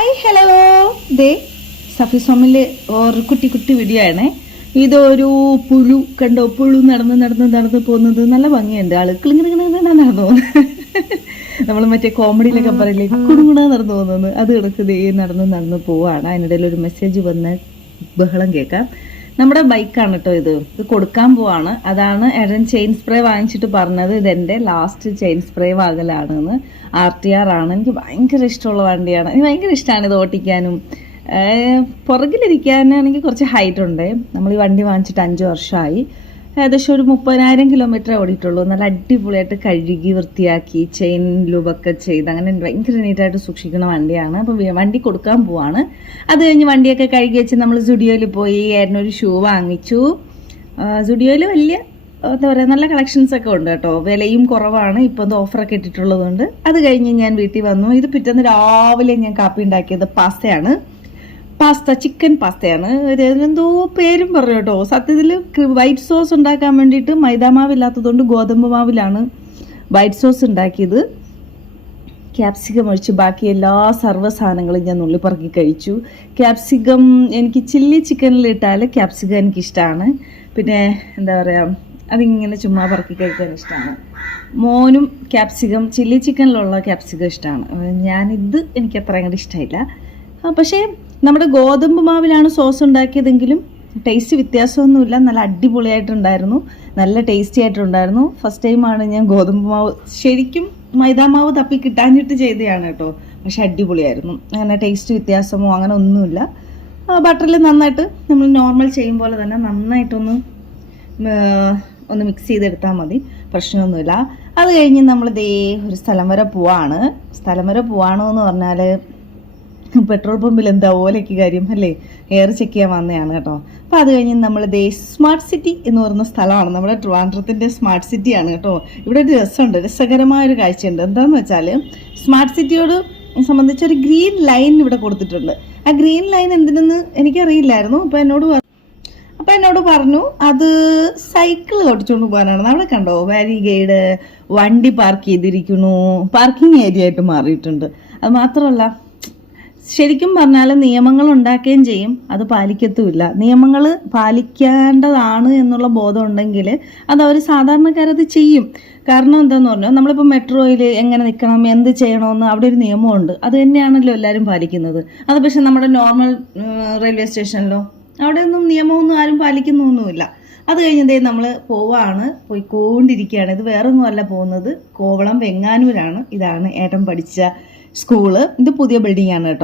Hi hello ദേ സഫിസോമിലെ ഒരു കുട്ടി കുട്ടി വീഡിയോ ആണ്. ഇതൊരു പുഴു കണ്ടോ, പുഴു നടന്ന് പോകുന്നത് നല്ല ഭംഗിയുണ്ട്. ആള് കിളിങ്ങനെ നടന്നു പോകുന്നത് നമ്മൾ മറ്റേ കോമഡിയിലൊക്കെ പറയില്ലേ, കുടുങ്ങുണ നടന്നു പോകുന്നത്, അത് കിടക്കുന്നത് നടന്ന് പോവാണ്. അതിനിടയിൽ ഒരു മെസ്സേജ് വന്ന് ബഹളം കേൾക്കാം. നമ്മുടെ ബൈക്കാണ് കേട്ടോ, ഇത് കൊടുക്കാൻ പോവാണ്. അതാണ് ഏട്ടൻ ചെയിൻ സ്പ്രേ വാങ്ങിച്ചിട്ട് പറഞ്ഞത് ഇതെന്റെ ലാസ്റ്റ് ചെയിൻ സ്പ്രേ വാങ്ങലാണെന്ന്. RTR ആണ്. എനിക്ക് ഭയങ്കര ഇഷ്ടമുള്ള വണ്ടിയാണ്. എനിക്ക് ഭയങ്കര ഇഷ്ടമാണ് ഇത് ഓട്ടിക്കാനും. പുറകിലിരിക്കാനാണെങ്കിൽ കുറച്ച് ഹൈറ്റ് ഉണ്ട്. നമ്മൾ ഈ വണ്ടി വാങ്ങിച്ചിട്ട് 5 വർഷമായി. ഏകദേശം ഒരു 30,000 കിലോമീറ്റർ ഓടിയിട്ടുള്ളൂ. നല്ല അടിപൊളിയായിട്ട് കഴുകി വൃത്തിയാക്കി ചെയിൻ ലൂബൊക്കെ ചെയ്ത് അങ്ങനെ ഭയങ്കര നീറ്റായിട്ട് സൂക്ഷിക്കുന്ന വണ്ടിയാണ്. അപ്പോൾ വണ്ടി കൊടുക്കാൻ പോവാണ്. അത് കഴിഞ്ഞ് വണ്ടിയൊക്കെ കഴുകി വെച്ച് നമ്മൾ സ്റ്റുഡിയോയിൽ പോയി. ഏട്ടനൊരു ഷൂ വാങ്ങിച്ചു. സ്റ്റുഡിയോയിൽ വലിയ എന്താ പറയുക, നല്ല കളക്ഷൻസ് ഒക്കെ ഉണ്ട് കേട്ടോ. വിലയും കുറവാണ്. ഇപ്പോൾ ഇത് ഓഫറൊക്കെ ഇട്ടിട്ടുള്ളതുകൊണ്ട്. അത് കഴിഞ്ഞ് ഞാൻ വീട്ടിൽ വന്നു. ഇത് പിറ്റേന്ന് രാവിലെ ഞാൻ കാപ്പി ഉണ്ടാക്കിയത് പാസ്തയാണ്. ചിക്കൻ പാസ്തയാണ്. എന്തോ പേരും പറഞ്ഞു കേട്ടോ. സത്യത്തിൽ വൈറ്റ് സോസ് ഉണ്ടാക്കാൻ വേണ്ടിയിട്ട് മൈദാമാവില്ലാത്തതുകൊണ്ട് ഗോതമ്പ് മാവിലാണ് വൈറ്റ് സോസ് ഉണ്ടാക്കിയത്. ക്യാപ്സിക്കം ഒഴിച്ച് ബാക്കി എല്ലാ സർവ്വ സാധനങ്ങളും ഞാൻ നുള്ളിപ്പറക്കി കഴിച്ചു. ക്യാപ്സിക്കം എനിക്ക് ചില്ലി ചിക്കനിൽ ഇട്ടാൽ ക്യാപ്സിക്കം എനിക്കിഷ്ടമാണ്. പിന്നെ എന്താ പറയുക, അതിങ്ങനെ ചുമ്മാ പറക്കി കഴിക്കാൻ ഇഷ്ടമാണ്. മോനും ക്യാപ്സിക്കം ചില്ലി ചിക്കനിലുള്ള ക്യാപ്സിക്കം ഇഷ്ടമാണ്. എനിക്ക് അത്ര അങ്ങോട്ട് ഇഷ്ടമില്ല. പക്ഷേ നമ്മുടെ ഗോതമ്പ് മാവിലാണ് സോസ് ഉണ്ടാക്കിയതെങ്കിലും ടേസ്റ്റ് വ്യത്യാസമൊന്നുമില്ല. നല്ല അടിപൊളിയായിട്ടുണ്ടായിരുന്നു. നല്ല ടേസ്റ്റി ആയിട്ടുണ്ടായിരുന്നു. ഫസ്റ്റ് ടൈമാണ് ഞാൻ ഗോതമ്പ് മാവ് ശരിക്കും മൈദാമാവ് തപ്പി കിട്ടാഞ്ഞിട്ട് ചെയ്തതാണ് കേട്ടോ. പക്ഷെ അടിപൊളിയായിരുന്നു. അങ്ങനെ ടേസ്റ്റ് വ്യത്യാസമോ അങ്ങനെ ഒന്നുമില്ല. ബട്ടറിൽ നന്നായിട്ട് നമ്മൾ നോർമൽ ചെയ്യും പോലെ തന്നെ നന്നായിട്ടൊന്ന് മിക്സ് ചെയ്തെടുത്താൽ മതി. പ്രശ്നമൊന്നുമില്ല. അത് കഴിഞ്ഞ് നമ്മൾ ഒരു സ്ഥലം വരെ പോവാണ്. എന്ന് പറഞ്ഞാൽ പെട്രോൾ പമ്പിൽ എന്താ ഓലയ്ക്ക് കാര്യം അല്ലേ, എയർ ചെക്ക് ചെയ്യാൻ വന്നതാണ് കേട്ടോ. അപ്പോൾ അത് കഴിഞ്ഞ് നമ്മൾ സ്മാർട്ട് സിറ്റി എന്ന് പറയുന്ന സ്ഥലമാണ്. നമ്മുടെ ട്രിവാൻഡ്രത്തിൻ്റെ സ്മാർട്ട് സിറ്റിയാണ് കേട്ടോ. ഇവിടെ ഒരു രസകരമായൊരു കാഴ്ചയുണ്ട്. എന്താണെന്ന് വെച്ചാൽ സ്മാർട്ട് സിറ്റിയോട് സംബന്ധിച്ച് ഒരു ഗ്രീൻ ലൈൻ ഇവിടെ കൊടുത്തിട്ടുണ്ട്. ആ ഗ്രീൻ ലൈൻ എന്തിനെന്ന് എനിക്കറിയില്ലായിരുന്നു. അപ്പോൾ എന്നോട് പറഞ്ഞു അത് സൈക്കിൾ ഓടിച്ചുകൊണ്ട് പോകാനാണ്. നമ്മളെ കണ്ടോ, ബാരിഗേഡ്, വണ്ടി പാർക്ക് ചെയ്തിരിക്കുന്നു, പാർക്കിംഗ് ഏരിയ ആയിട്ട് മാറിയിട്ടുണ്ട്. അത് മാത്രമല്ല, ശരിക്കും പറഞ്ഞാൽ നിയമങ്ങൾ ഉണ്ടാക്കുകയും ചെയ്യും, അത് പാലിക്കത്തുമില്ല. നിയമങ്ങൾ പാലിക്കേണ്ടതാണ് എന്നുള്ള ബോധം ഉണ്ടെങ്കിൽ അത് അവർ സാധാരണക്കാരത് ചെയ്യും. കാരണം എന്താന്ന് പറഞ്ഞാൽ, നമ്മളിപ്പോൾ മെട്രോയിൽ എങ്ങനെ നിൽക്കണം, എന്ത് ചെയ്യണമെന്ന് അവിടെ ഒരു നിയമമുണ്ട്. അത് തന്നെയാണല്ലോ എല്ലാവരും പാലിക്കുന്നത്. അത് പക്ഷെ നമ്മുടെ നോർമൽ റെയിൽവേ സ്റ്റേഷനിലോ അവിടെയൊന്നും നിയമമൊന്നും ആരും പാലിക്കുന്നൊന്നുമില്ല. അത് കഴിഞ്ഞതേ നമ്മൾ പോയിക്കൊണ്ടിരിക്കുകയാണ്. ഇത് വേറൊന്നും അല്ല പോകുന്നത്, കോവളം വെങ്ങാനൂരാണ്. ഇതാണ് ഏട്ടൻ പഠിച്ച സ്കൂള്. ഇത് പുതിയ ബിൽഡിംഗ് ആണ് കേട്ടോ.